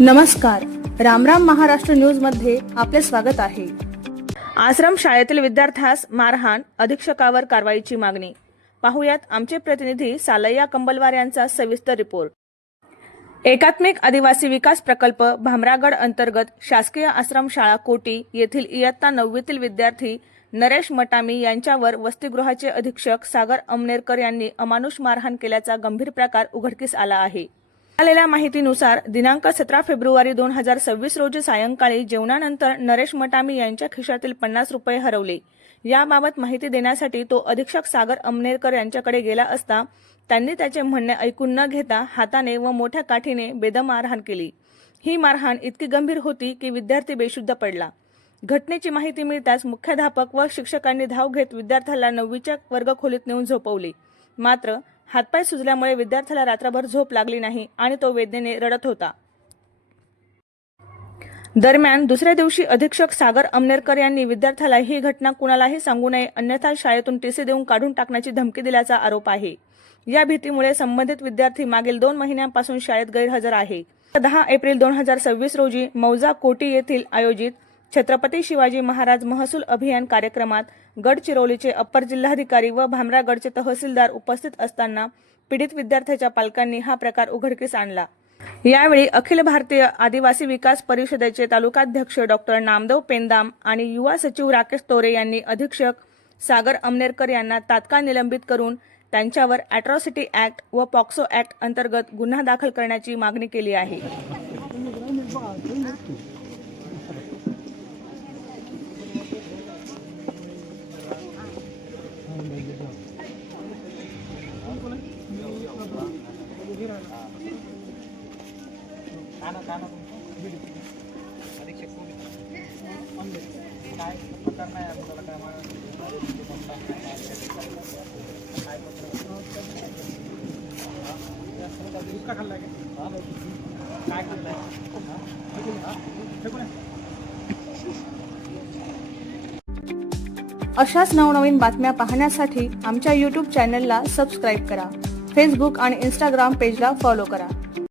नमस्कार, रामराम महाराष्ट्र न्यूज मध्ये आपले स्वागत आहे। आश्रम शाळेतील विद्यार्थ्यास मारहाण, अधीक्षकावर कारवाईची मागणी। पाहुयात आमचे प्रतिनिधी सालय्या कंबलवार यांचा सविस्तर रिपोर्ट। एकात्मिक आदिवासी विकास प्रकल्प भामरागड अंतर्गत शासकीय आश्रम शाळा कोटी येथील इयत्ता 9वीतील विद्यार्थी नरेश मटामी यांच्यावर वसतिगृहाचे अधीक्षक सागर अमनेरकर यांनी अमानुष मारहाण केल्याचा गंभीर प्रकार उघडकीस आला आहे। मिळालेल्या माहितीनुसार दिनांक 17 फेब्रुवारी 2026 रोजी सायंकाळी जेवणानंतर नरेश मटामी यांच्या खिशातील 50 रुपये हरवले। याबाबत माहिती देण्यासाठी तो अधीक्षक सागर अमनेरकर यांच्याकडे गेला असता त्यांनी त्याचे म्हणणे ऐकून न घेता हाताने व मोठ्या काठीने बेदम मारहाण केली। ही मारहाण इतकी गंभीर होती की विद्यार्थी बेशुद्ध पडला। घटनेची माहिती मिळताच मुख्याध्यापक व शिक्षकांनी धाव घेत विद्यार्थ्याला 9वीच्या वर्गखोलीत नेऊन झोपवले। मात्र हातपाय सुजल्यामुळे विद्यार्थ्याला रात्रभर झोप लागली नाही आणि तो वेदनेने रडत होता। दरम्यान दुसऱ्या दिवशी अधीक्षक सागर अमनेरकर यांनी विद्यार्थ्याला ही घटना कुणालाही सांगू नये अन्यथा शाळेतून टीसी देऊन काढून टाकण्याची धमकी दिल्याचा आरोप आहे। या भीतीमुळे संबंधित विद्यार्थी मागील 2 महिन्यांपासून शाळेत गैरहजर आहे। 10 एप्रिल 2026 रोजी मौजा कोटी येथील आयोजित छत्रपती शिवाजी महाराज महसूल अभियान कार्यक्रमात गडचिरोलीचे अप्पर जिल्हाधिकारी व भामरागडचे तहसीलदार उपस्थित असताना पीडित विद्यार्थ्याच्या पालकांनी हा प्रकार उघडकीस आणला। यावेळी अखिल भारतीय आदिवासी विकास परिषदेचे तालुकाध्यक्ष डॉक्टर नामदेव पेंदाम आणि युवा सचिव राकेश तोरे यांनी अधीक्षक सागर अमनेरकर यांना तात्काळ निलंबित करून त्यांच्यावर अॅट्रॉसिटी ऍक्ट व पॉक्सो ऍक्ट अंतर्गत गुन्हा दाखल करण्याची मागणी केली आहे। अशाच नवनवीन बातम्या पाहण्यासाठी आमच्या YouTube चॅनलला सबस्क्राइब करा। फेसबुक आणि Instagram पेजला फॉलो करा।